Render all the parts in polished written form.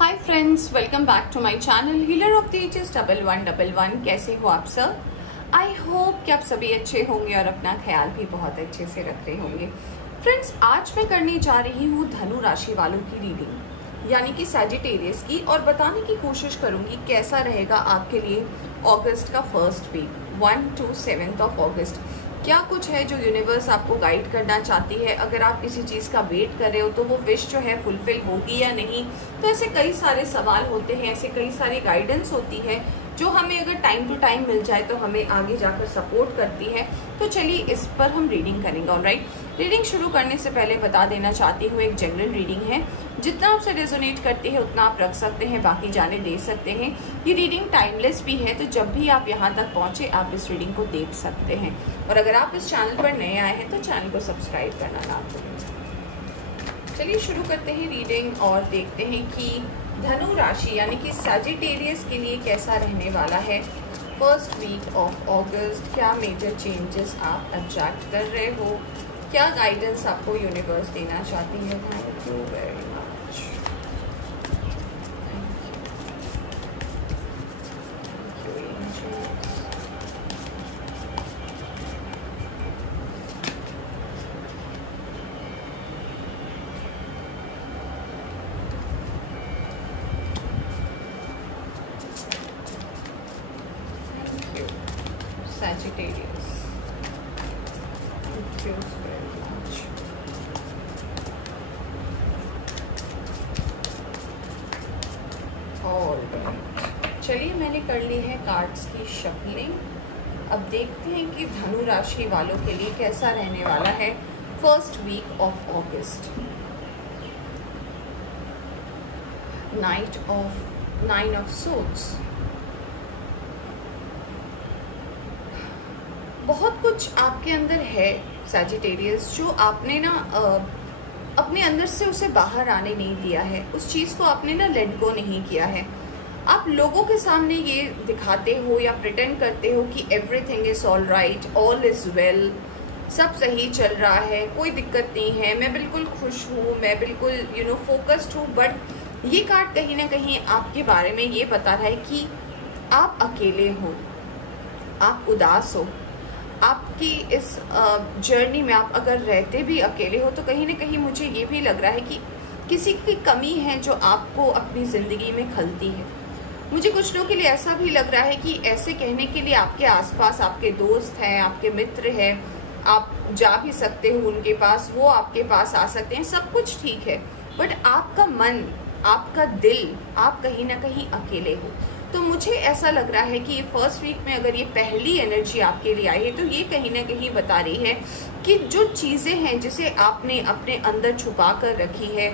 Hi friends, welcome back to my channel healer of the ages 1111। कैसे हो आप सब? आई होप कि आप सभी अच्छे होंगे और अपना ख्याल भी बहुत अच्छे से रख रहे होंगे। फ्रेंड्स, आज मैं करने जा रही हूँ धनु राशि वालों की रीडिंग, यानी कि सैजिटेरियस की, और बताने की कोशिश करूंगी कैसा रहेगा आपके लिए अगस्त का first week 1 to 7 of August. क्या कुछ है जो यूनिवर्स आपको गाइड करना चाहती है? अगर आप किसी चीज़ का वेट कर रहे हो तो वो विश जो है फुलफिल होगी या नहीं? तो ऐसे कई सारे सवाल होते हैं, ऐसे कई सारी गाइडेंस होती है जो हमें अगर टाइम टू टाइम मिल जाए तो हमें आगे जाकर सपोर्ट करती है। तो चलिए इस पर हम रीडिंग करेंगे। ऑलराइट, रीडिंग शुरू करने से पहले बता देना चाहती हूँ, एक जनरल रीडिंग है, जितना आपसे रेजोनेट करती है उतना आप रख सकते हैं, बाकी जाने दे सकते हैं। ये रीडिंग टाइमलेस भी है, तो जब भी आप यहाँ तक पहुँचे आप इस रीडिंग को देख सकते हैं। और अगर आप इस चैनल पर नए आए हैं तो चैनल को सब्सक्राइब करना ना भूलें। चलिए शुरू करते हैं रीडिंग और देखते हैं कि धनु राशि यानी कि सैजिटेरियस के लिए कैसा रहने वाला है फर्स्ट वीक ऑफ अगस्त। क्या मेजर चेंजेस आप अट्रैक्ट कर रहे हो? क्या गाइडेंस आपको यूनिवर्स देना चाहती है? Thank you very much. Sagittarius. Thank you very much. Alright. चलिए मैंने कर ली है कार्ड्स की शफलिंग। अब देखते हैं कि धनु राशि वालों के लिए कैसा रहने वाला है first week of August. Nine of swords. बहुत कुछ आपके अंदर है सैजिटेरियस, जो आपने ना अपने अंदर से उसे बाहर आने नहीं दिया है। उस चीज़ को आपने ना लेट गो नहीं किया है। आप लोगों के सामने ये दिखाते हो या प्रिटेंड करते हो कि everything is all right, all is well, सब सही चल रहा है, कोई दिक्कत नहीं है, मैं बिल्कुल खुश हूँ, मैं बिल्कुल फोकस्ड हूँ। बट ये कार्ड कहीं ना कहीं आपके बारे में ये बता रहा है कि आप अकेले हो, आप उदास हो। आपकी इस जर्नी में आप अगर रहते भी अकेले हो तो कहीं ना कहीं मुझे ये भी लग रहा है कि किसी की कमी है जो आपको अपनी ज़िंदगी में खलती है। मुझे कुछ लोगों के लिए ऐसा भी लग रहा है कि ऐसे कहने के लिए आपके आसपास आपके दोस्त हैं, आपके मित्र हैं, आप जा भी सकते हो उनके पास, वो आपके पास आ सकते हैं, सब कुछ ठीक है। बट आपका मन, आपका दिल, आप कहीं ना कहीं अकेले हो। तो मुझे ऐसा लग रहा है कि फर्स्ट वीक में अगर ये पहली एनर्जी आपके लिए आई है तो ये कहीं ना कहीं बता रही है कि जो चीज़ें हैं जिसे आपने अपने अंदर छुपा कर रखी है,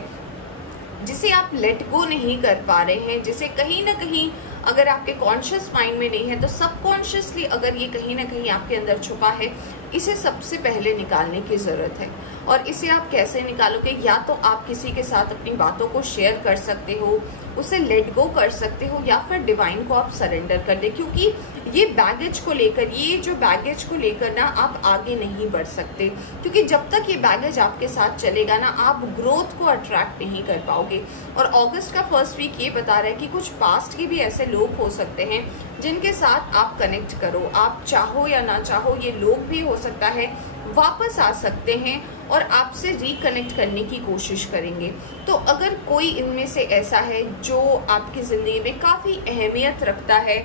जिसे आप लेट गो नहीं कर पा रहे हैं, जिसे कहीं ना कहीं अगर आपके कॉन्शियस माइंड में नहीं है तो सबकॉन्शियसली अगर ये कहीं ना कहीं आपके अंदर छुपा है, इसे सबसे पहले निकालने की ज़रूरत है। और इसे आप कैसे निकालोगे? या तो आप किसी के साथ अपनी बातों को शेयर कर सकते हो, उसे लेट गो कर सकते हो, या फिर डिवाइन को आप सरेंडर कर दे, क्योंकि ये बैगेज को लेकर, ये जो बैगेज को लेकर ना आप आगे नहीं बढ़ सकते। क्योंकि जब तक ये बैगेज आपके साथ चलेगा ना, आप ग्रोथ को अट्रैक्ट नहीं कर पाओगे। और अगस्त का फर्स्ट वीक ये बता रहा है कि कुछ पास्ट के भी ऐसे लोग हो सकते हैं जिनके साथ आप कनेक्ट करो, आप चाहो या ना चाहो, ये लोग भी हो सकता है वापस आ सकते हैं और आपसे रिकनेक्ट करने की कोशिश करेंगे। तो अगर कोई इनमें से ऐसा है जो आपकी ज़िंदगी में काफ़ी अहमियत रखता है,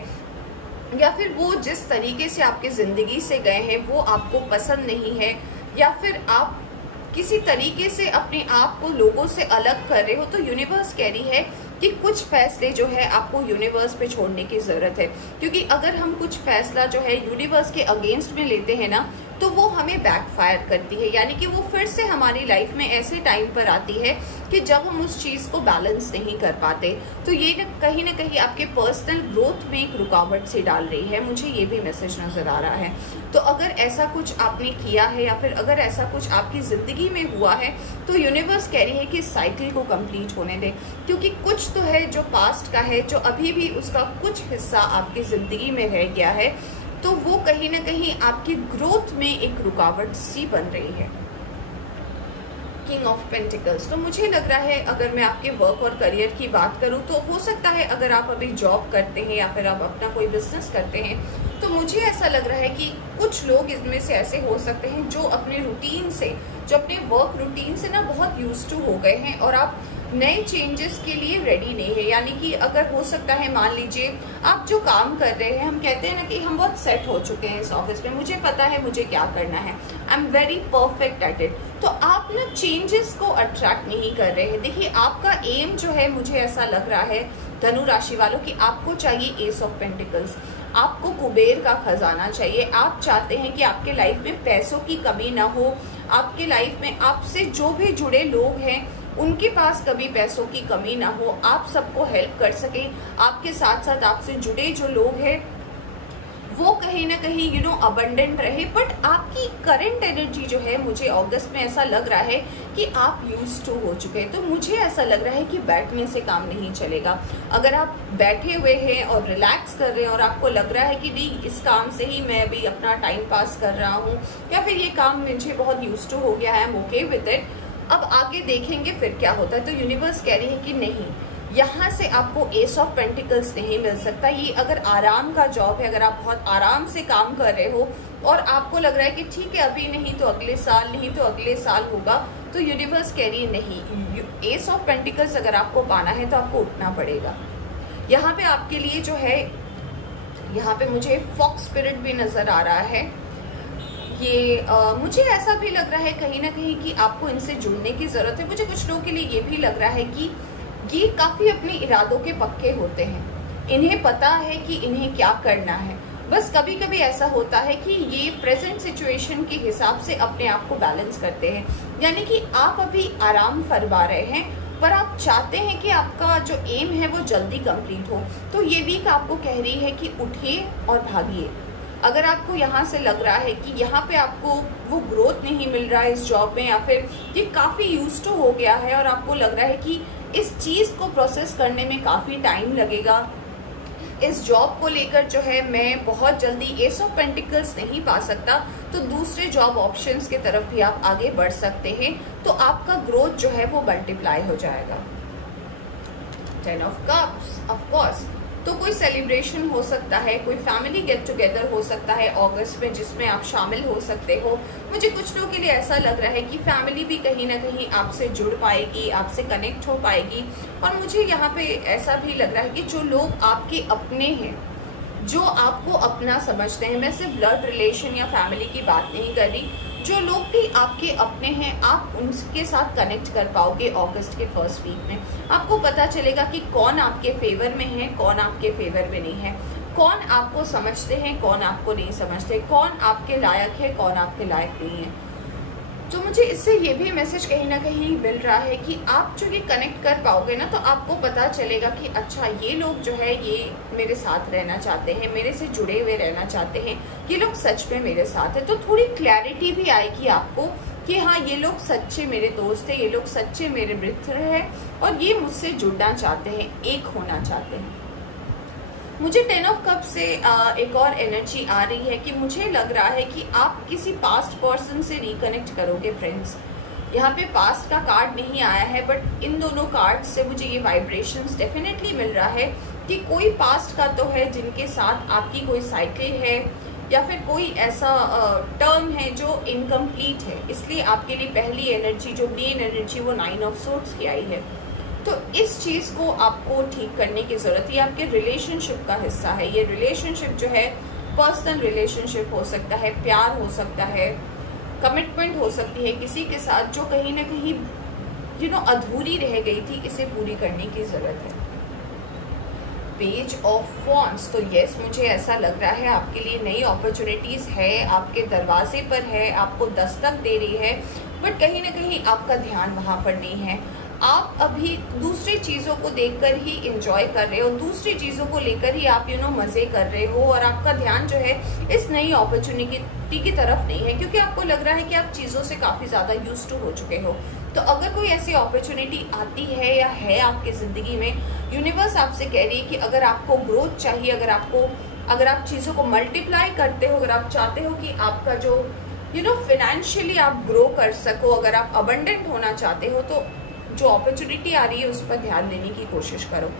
या फिर वो जिस तरीके से आपकी ज़िंदगी से गए हैं वो आपको पसंद नहीं है, या फिर आप किसी तरीके से अपने आप को लोगों से अलग कर रहे हो, तो यूनिवर्स कह रही है कि कुछ फैसले जो है आपको यूनिवर्स पे छोड़ने की ज़रूरत है। क्योंकि अगर हम कुछ फैसला जो है यूनिवर्स के अगेंस्ट में लेते हैं ना, तो वो हमें बैकफायर करती है, यानी कि वो फिर से हमारी लाइफ में ऐसे टाइम पर आती है कि जब हम उस चीज़ को बैलेंस नहीं कर पाते। तो ये ना कहीं आपके पर्सनल ग्रोथ में एक रुकावट से डाल रही है, मुझे ये भी मैसेज नज़र आ रहा है। तो अगर ऐसा कुछ आपने किया है या फिर अगर ऐसा कुछ आपकी ज़िंदगी में हुआ है तो यूनिवर्स कह रही है कि इस साइकिल को कंप्लीट होने दें, क्योंकि कुछ तो है जो पास्ट का है, जो अभी भी उसका कुछ हिस्सा आपकी ज़िंदगी में रह गया है, तो वो कहीं ना कहीं आपकी ग्रोथ में एक रुकावट सी बन रही है। King of pentacles. तो मुझे लग रहा है अगर मैं आपके वर्क और करियर की बात करूं तो हो सकता है अगर आप अभी जॉब करते हैं या फिर आप अपना कोई बिजनेस करते हैं तो मुझे ऐसा लग रहा है कि कुछ लोग इसमें से ऐसे हो सकते हैं जो अपने रूटीन से, जो अपने वर्क रूटीन से ना बहुत यूज्ड टू हो गए हैं और आप नए चेंजेस के लिए रेडी नहीं है। यानी कि अगर हो सकता है मान लीजिए आप जो काम कर रहे हैं, हम कहते हैं ना कि हम बहुत सेट हो चुके हैं इस ऑफिस में, मुझे पता है मुझे क्या करना है, I am very perfect at it, तो आप ना चेंजेस को अट्रैक्ट नहीं कर रहे हैं। देखिए आपका एम जो है, मुझे ऐसा लग रहा है धनु राशि वालों की आपको चाहिए एस ऑफ पेंटिकल्स, आपको कुबेर का खजाना चाहिए। आप चाहते हैं कि आपके लाइफ में पैसों की कमी ना हो, आपके लाइफ में आपसे जो भी जुड़े लोग हैं उनके पास कभी पैसों की कमी ना हो, आप सबको हेल्प कर सके, आपके साथ साथ आपसे जुड़े जो लोग हैं वो कहीं ना कहीं अबंडेंट रहे। बट आपकी करंट एनर्जी जो है, मुझे अगस्त में ऐसा लग रहा है कि आप यूज्ड टू हो चुके हैं। तो मुझे ऐसा लग रहा है कि बैठने से काम नहीं चलेगा। अगर आप बैठे हुए हैं और रिलैक्स कर रहे हैं और आपको लग रहा है कि नहीं इस काम से ही मैं अभी अपना टाइम पास कर रहा हूँ या फिर ये काम मुझे बहुत यूज्ड टू हो गया है, I am okay with it, अब आगे देखेंगे फिर क्या होता है। तो यूनिवर्स कह रही है कि नहीं, यहाँ से आपको एस ऑफ पेंटिकल्स नहीं मिल सकता। ये अगर आराम का जॉब है, अगर आप बहुत आराम से काम कर रहे हो और आपको लग रहा है कि ठीक है अभी नहीं तो अगले साल, नहीं तो अगले साल होगा, तो यूनिवर्स कह रही है नहीं, एस ऑफ पेंटिकल्स अगर आपको पाना है तो आपको उठना पड़ेगा। यहाँ पे आपके लिए जो है, यहाँ पे मुझे फॉक्स स्पिरिट भी नजर आ रहा है। ये मुझे ऐसा भी लग रहा है कहीं ना कहीं कि आपको इनसे जुड़ने की जरूरत है। मुझे कुछ लोगों के लिए ये भी लग रहा है कि ये काफी अपने इरादों के पक्के होते हैं, इन्हें पता है कि इन्हें क्या करना है। बस कभी कभी ऐसा होता है कि ये प्रेजेंट सिचुएशन के हिसाब से अपने आप को बैलेंस करते हैं। यानी कि आप अभी आराम फरमा रहे हैं पर आप चाहते हैं कि आपका जो एम है वो जल्दी कंप्लीट हो। तो ये वीक आपको कह रही है कि उठिए और भागिए। अगर आपको यहाँ से लग रहा है कि यहाँ पे आपको वो ग्रोथ नहीं मिल रहा है इस जॉब में, या फिर ये काफी यूज्ड टू हो गया है और आपको लग रहा है कि इस चीज को प्रोसेस करने में काफी टाइम लगेगा, इस जॉब को लेकर जो है मैं बहुत जल्दी एस ऑफ पेंटिकल्स नहीं पा सकता, तो दूसरे जॉब ऑप्शंस के तरफ भी आप आगे बढ़ सकते हैं, तो आपका ग्रोथ जो है वो मल्टीप्लाई हो जाएगा। 10 ऑफ कप्स, ऑफ कोर्स, तो कोई सेलिब्रेशन हो सकता है, कोई फैमिली गेट टुगेदर हो सकता है अगस्त में जिसमें आप शामिल हो सकते हो। मुझे कुछ लोगों के लिए ऐसा लग रहा है कि फैमिली भी कहीं ना कहीं आपसे जुड़ पाएगी, आपसे कनेक्ट हो पाएगी। और मुझे यहाँ पे ऐसा भी लग रहा है कि जो लोग आपके अपने हैं, जो आपको अपना समझते हैं, मैं सिर्फ ब्लड रिलेशन या फैमिली की बात नहीं कर रही, जो लोग भी आपके अपने हैं, आप उनके साथ कनेक्ट कर पाओगे अगस्त के फर्स्ट वीक में। आपको पता चलेगा कि कौन आपके फेवर में है, कौन आपके फेवर में नहीं है, कौन आपको समझते हैं, कौन आपको नहीं समझते, कौन आपके लायक है, कौन आपके लायक नहीं है। तो मुझे इससे ये भी मैसेज कहीं ना कहीं मिल रहा है कि आप जो ये कनेक्ट कर पाओगे ना, तो आपको पता चलेगा कि अच्छा ये लोग जो है ये मेरे साथ रहना चाहते हैं, मेरे से जुड़े हुए रहना चाहते हैं, ये लोग सच में मेरे साथ है। तो थोड़ी क्लैरिटी भी आएगी आपको कि हाँ ये लोग सच्चे मेरे दोस्त हैं, ये लोग सच्चे मेरे मित्र हैं और ये मुझसे जुड़ना चाहते हैं, एक होना चाहते हैं। मुझे 10 ऑफ कप से एक और एनर्जी आ रही है कि मुझे लग रहा है कि आप किसी पास्ट पर्सन से रिकनेक्ट करोगे फ्रेंड्स। यहाँ पे पास्ट का कार्ड नहीं आया है, बट इन दोनों कार्ड से मुझे ये वाइब्रेशंस डेफिनेटली मिल रहा है कि कोई पास्ट का तो है जिनके साथ आपकी कोई साइकिल है या फिर कोई ऐसा टर्म है जो इनकम्प्लीट है, इसलिए आपके लिए पहली एनर्जी जो मेन एनर्जी वो 9 ऑफ सोर्ड्स की आई है। तो इस चीज को आपको ठीक करने की जरूरत है। आपके रिलेशनशिप का हिस्सा है, ये रिलेशनशिप जो है पर्सनल रिलेशनशिप हो सकता है, प्यार हो सकता है, कमिटमेंट हो सकती है किसी के साथ जो कहीं ना कहीं अधूरी रह गई थी, इसे पूरी करने की जरूरत है। पेज ऑफ वॉन्ड्स, तो यस मुझे ऐसा लग रहा है आपके लिए नई अपॉर्चुनिटीज है, आपके दरवाजे पर है, आपको दस्तक दे रही है, बट कहीं ना कहीं आपका ध्यान वहां पर नहीं है। आप अभी दूसरी चीजों को देखकर ही एंजॉय कर रहे हो, दूसरी चीजों को लेकर ही आप मजे कर रहे हो और आपका ध्यान जो है इस नई अपॉर्चुनिटी की तरफ नहीं है, क्योंकि आपको लग रहा है कि आप चीजों से काफी ज्यादा यूज टू हो चुके हो। तो अगर कोई ऐसी अपॉर्चुनिटी आती है या है आपकी जिंदगी में, यूनिवर्स आपसे कह रही है कि अगर आपको ग्रोथ चाहिए, अगर आप चीजों को मल्टीप्लाई करते हो, अगर आप चाहते हो कि आपका जो फाइनेंशियली आप ग्रो कर सको, अगर आप अबंडेंट होना चाहते हो तो जो अपॉर्चुनिटी आ रही है उस पर ध्यान देने की कोशिश करो।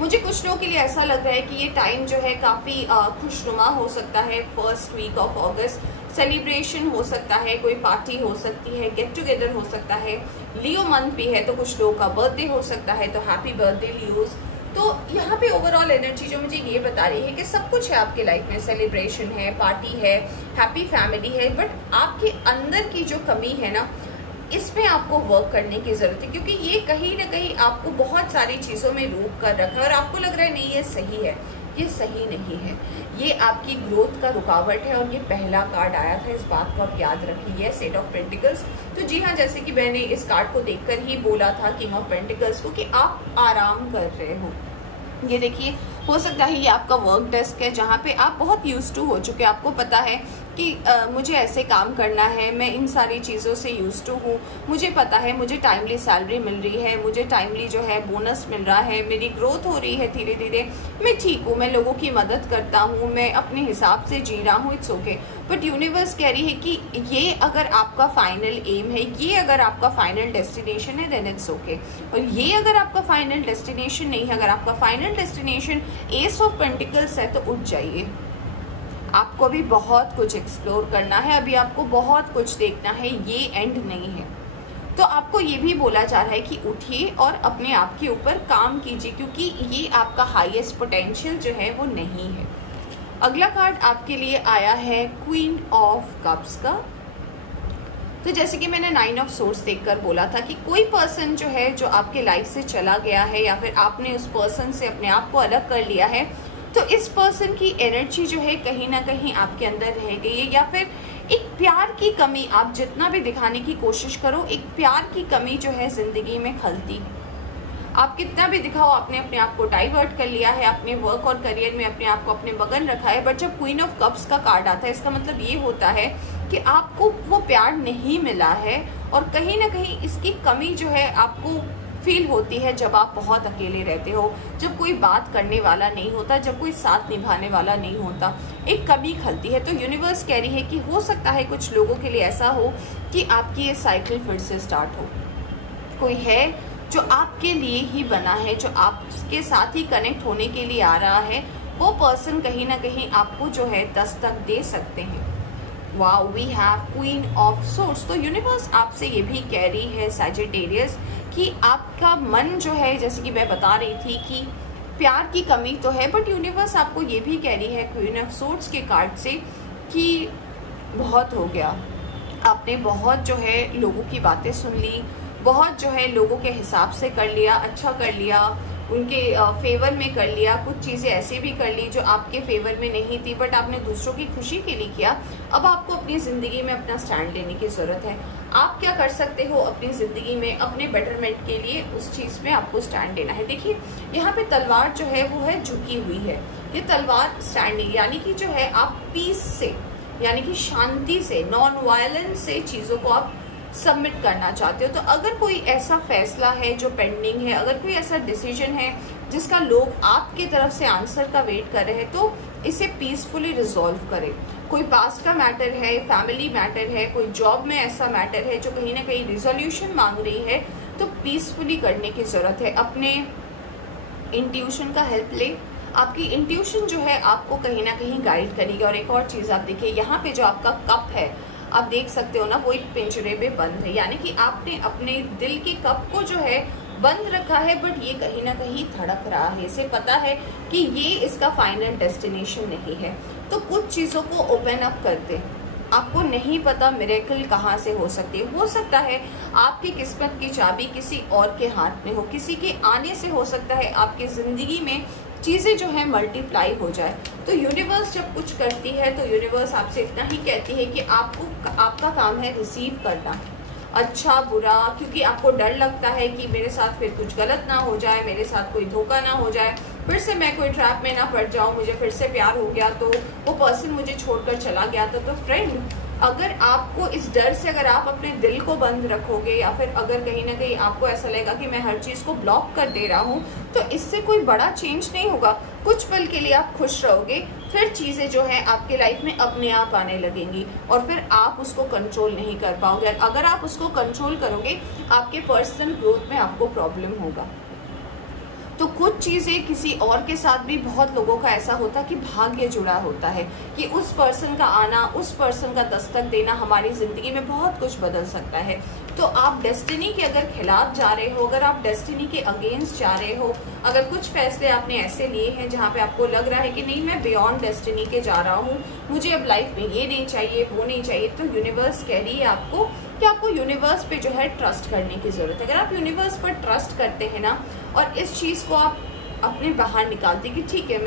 मुझे कुछ लोगों के लिए ऐसा लग रहा है कि ये टाइम जो है काफी खुशनुमा हो सकता है। First week of August celebration हो सकता है, कोई पार्टी हो सकती है, गेट टुगेदर हो सकता है। लियो मंथ भी है तो कुछ लोगों का बर्थडे हो सकता है, तो हैप्पी बर्थडे लियोज। तो यहाँ पे ओवरऑल एनर्जी जो मुझे ये बता रही है कि सब कुछ है आपके लाइफ में, सेलिब्रेशन है, पार्टी है, हैप्पी फैमिली है, बट आपके अंदर की जो कमी है ना, इसमें आपको वर्क करने की जरूरत है, क्योंकि ये कहीं ना कहीं आपको बहुत सारी चीजों में रोक कर रखा है और आपको लग रहा है नहीं ये सही है। ये सही नहीं है, ये आपकी ग्रोथ का रुकावट है। और ये पहला कार्ड आया था, इस बात को आप याद रखिए, सेट ऑफ पेंटिकल्स। तो जी हाँ, जैसे कि मैंने इस कार्ड को देखकर ही बोला था किंग ऑफ पेंटिकल्स को कि आप आराम कर रहे हो। ये देखिए, हो सकता है ये आपका वर्क डेस्क है जहाँ पे आप बहुत यूज टू हो चुके हैं, आपको पता है कि मुझे ऐसे काम करना है, मैं इन सारी चीज़ों से यूज टू हूँ, मुझे पता है मुझे टाइमली सैलरी मिल रही है, मुझे टाइमली जो है बोनस मिल रहा है, मेरी ग्रोथ हो रही है धीरे धीरे, मैं ठीक हूँ, मैं लोगों की मदद करता हूँ, मैं अपने हिसाब से जी रहा हूँ, इट्स ओके। बट यूनिवर्स कह रही है कि ये अगर आपका फाइनल एम है, ये अगर आपका फाइनल डेस्टिनेशन है, देन इट्स ओके। और ये अगर आपका फाइनल डेस्टिनेशन नहीं है, अगर आपका final destination S of pentacles है, तो उठ जाइए। आपको अभी बहुत कुछ एक्सप्लोर करना है, अभी आपको बहुत कुछ देखना है, ये एंड नहीं है। तो आपको ये भी बोला जा रहा है कि उठिए और अपने आप के ऊपर काम कीजिए, क्योंकि ये आपका हाईएस्ट पोटेंशियल जो है वो नहीं है। अगला कार्ड आपके लिए आया है क्वीन ऑफ कप्स का। तो जैसे कि मैंने 9 ऑफ सोर्स देखकर बोला था कि कोई पर्सन जो है जो आपके लाइफ से चला गया है, या फिर आपने उस पर्सन से अपने आप को अलग कर लिया है, तो इस पर्सन की एनर्जी जो है कहीं ना कहीं आपके अंदर रह गई है, या फिर एक प्यार की कमी, आप जितना भी दिखाने की कोशिश करो, एक प्यार की कमी जो है जिंदगी में खलती। आप कितना भी दिखाओ, आपने अपने आप को डाइवर्ट कर लिया है, अपने वर्क और करियर में अपने आप को अपने बगल रखा है। बट जब क्वीन ऑफ कप्स का कार्ड आता है, इसका मतलब ये होता है कि आपको वो प्यार नहीं मिला है, और कहीं ना कहीं इसकी कमी जो है आपको फील होती है जब आप बहुत अकेले रहते हो, जब कोई बात करने वाला नहीं होता, जब कोई साथ निभाने वाला नहीं होता, एक कमी खलती है। तो यूनिवर्स कह रही है कि हो सकता है कुछ लोगों के लिए ऐसा हो कि आपकी ये साइकिल फिर से स्टार्ट हो। कोई है जो आपके लिए ही बना है, जो आपके साथ ही कनेक्ट होने के लिए आ रहा है, वो पर्सन कहीं ना कहीं आपको जो है दस्तक दे सकते हैं। Wow, we have queen of swords. तो यूनिवर्स आपसे ये भी कह रही है सैजिटेरियस कि आपका मन जो है, जैसे कि मैं बता रही थी कि प्यार की कमी तो है, बट यूनिवर्स आपको ये भी कह रही है क्वीन ऑफ सोर्स के कार्ड से कि बहुत हो गया, आपने बहुत जो है लोगों की बातें सुन ली, बहुत जो है लोगों के हिसाब से कर लिया, अच्छा कर लिया, उनके फेवर में कर लिया, कुछ चीज़ें ऐसे भी कर ली जो आपके फेवर में नहीं थी, बट आपने दूसरों की खुशी के लिए किया। अब आपको अपनी ज़िंदगी में अपना स्टैंड लेने की ज़रूरत है। आप क्या कर सकते हो अपनी ज़िंदगी में, अपने बेटरमेंट के लिए, उस चीज़ में आपको स्टैंड लेना है। देखिए, यहाँ पे तलवार जो है वो है झुकी हुई है, ये तलवार स्टैंडिंग, यानी कि जो है आप पीस से, यानी कि शांति से, नॉन वायलेंस से चीज़ों को आप सबमिट करना चाहते हो। तो अगर कोई ऐसा फैसला है जो पेंडिंग है, अगर कोई ऐसा डिसीजन है जिसका लोग आपकी तरफ से आंसर का वेट कर रहे हैं, तो इसे पीसफुली रिजॉल्व करें। कोई पास्ट का मैटर है, फैमिली मैटर है, कोई जॉब में ऐसा मैटर है जो कहीं ना कहीं रिजोल्यूशन मांग रही है, तो पीसफुली करने की जरूरत है। अपने इंट्यूशन का हेल्प ले, आपकी इंट्यूशन जो है आपको कहीं ना कहीं गाइड करेगी। और एक और चीज आप देखिए, यहाँ पे जो आपका कप है, आप देख सकते हो ना, वो एक पिंजरे में बंद है, यानी कि आपने अपने दिल के कप को जो है बंद रखा है, बट ये कहीं ना कहीं धड़क रहा है। इसे पता है कि ये इसका फाइनल डेस्टिनेशन नहीं है, तो कुछ चीजों को ओपन अप कर दे। आपको नहीं पता मिरेकल कहाँ से हो सकती है। हो सकता है आपकी किस्मत की चाबी किसी और के हाथ में हो, किसी के आने से हो सकता है आपकी जिंदगी में चीजें जो है मल्टीप्लाई हो जाए। तो यूनिवर्स जब कुछ करती है तो यूनिवर्स आपसे इतना ही कहती है कि आपका काम है रिसीव करना, अच्छा बुरा, क्योंकि आपको डर लगता है कि मेरे साथ फिर कुछ गलत ना हो जाए, मेरे साथ कोई धोखा ना हो जाए, फिर से मैं कोई ट्रैप में ना पड़ जाऊं, मुझे फिर से प्यार हो गया तो वो पर्सन मुझे छोड़कर चला गया था। तो फ्रेंड, अगर आपको इस डर से, अगर आप अपने दिल को बंद रखोगे या फिर अगर कहीं ना कहीं आपको ऐसा लगेगा कि मैं हर चीज़ को ब्लॉक कर दे रहा हूँ, तो इससे कोई बड़ा चेंज नहीं होगा। कुछ पल के लिए आप खुश रहोगे, फिर चीज़ें जो है आपके लाइफ में अपने आप आने लगेंगी और फिर आप उसको कंट्रोल नहीं कर पाओगे। अगर आप उसको कंट्रोल करोगे, आपके पर्सनल ग्रोथ में आपको प्रॉब्लम होगा। तो कुछ चीज़ें किसी और के साथ भी बहुत लोगों का ऐसा होता है कि भाग्य जुड़ा होता है कि उस पर्सन का आना, उस पर्सन का दस्तक देना हमारी ज़िंदगी में बहुत कुछ बदल सकता है। तो आप डेस्टिनी के अगर खिलाफ जा रहे हो, अगर आप डेस्टिनी के अगेंस्ट जा रहे हो, अगर कुछ फैसले आपने ऐसे लिए हैं जहाँ पे आपको लग रहा है कि नहीं मैं बियॉन्ड डेस्टिनी के जा रहा हूँ, मुझे अब लाइफ में ये नहीं चाहिए, वो नहीं चाहिए, तो यूनिवर्स कह रही है आपको कि आपको यूनिवर्स पे जो है ट्रस्ट करने की ज़रूरत है। अगर आप यूनिवर्स पर ट्रस्ट करते हैं ना और इस चीज़ को आप अपने बाहर निकालते कि ठीक है,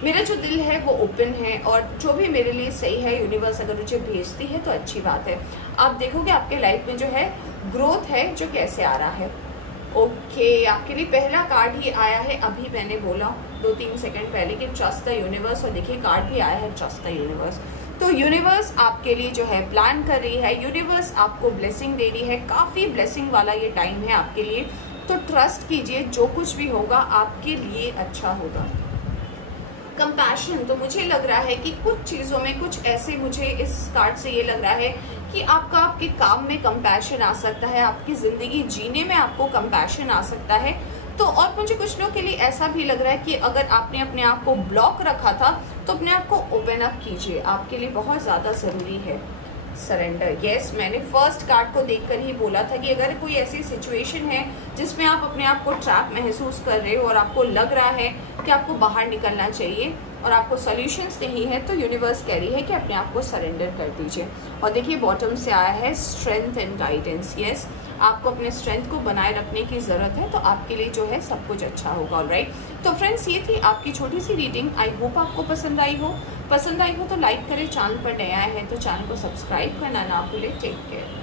मेरा जो दिल है वो ओपन है और जो भी मेरे लिए सही है यूनिवर्स अगर मुझे भेजती है तो अच्छी बात है। आप देखोगे आपके लाइफ में जो है ग्रोथ है जो कैसे आ रहा है। ओके, आपके लिए पहला कार्ड ही आया है, अभी मैंने बोला 2-3 सेकंड पहले कि ट्रस्ट द यूनिवर्स, और देखिए कार्ड भी आया है ट्रस्ट द यूनिवर्स। तो यूनिवर्स आपके लिए जो है प्लान कर रही है, यूनिवर्स आपको ब्लेसिंग दे रही है, काफ़ी ब्लेसिंग वाला ये टाइम है आपके लिए। तो ट्रस्ट कीजिए, जो कुछ भी होगा आपके लिए अच्छा होगा। कंपैशन, तो मुझे लग रहा है कि कुछ चीज़ों में कुछ ऐसे, मुझे इस कार्ड से ये लग रहा है कि आपका आपके काम में कंपैशन आ सकता है, आपकी ज़िंदगी जीने में आपको कंपैशन आ सकता है। तो और मुझे कुछ लोग के लिए ऐसा भी लग रहा है कि अगर आपने अपने आप को ब्लॉक रखा था तो अपने आप को ओपन अप कीजिए, आपके लिए बहुत ज़्यादा ज़रूरी है। सरेंडर, यस, मैंने फर्स्ट कार्ड को देखकर ही बोला था कि अगर कोई ऐसी सिचुएशन है जिसमें आप अपने आप को ट्रैप महसूस कर रहे हो और आपको लग रहा है कि आपको बाहर निकलना चाहिए और आपको सॉल्यूशंस नहीं है, तो यूनिवर्स कह रही है कि अपने आप को सरेंडर कर दीजिए। और देखिए बॉटम से आया है स्ट्रेंथ एंड गाइडेंस। यस, आपको अपने स्ट्रेंथ को बनाए रखने की ज़रूरत है, तो आपके लिए जो है सब कुछ अच्छा होगा। ऑलराइट, तो फ्रेंड्स ये थी आपकी छोटी सी रीडिंग। आई होप आपको पसंद आई हो तो लाइक करें, चैनल पर नया है तो चैनल को सब्सक्राइब करना ना भूलें। Take care.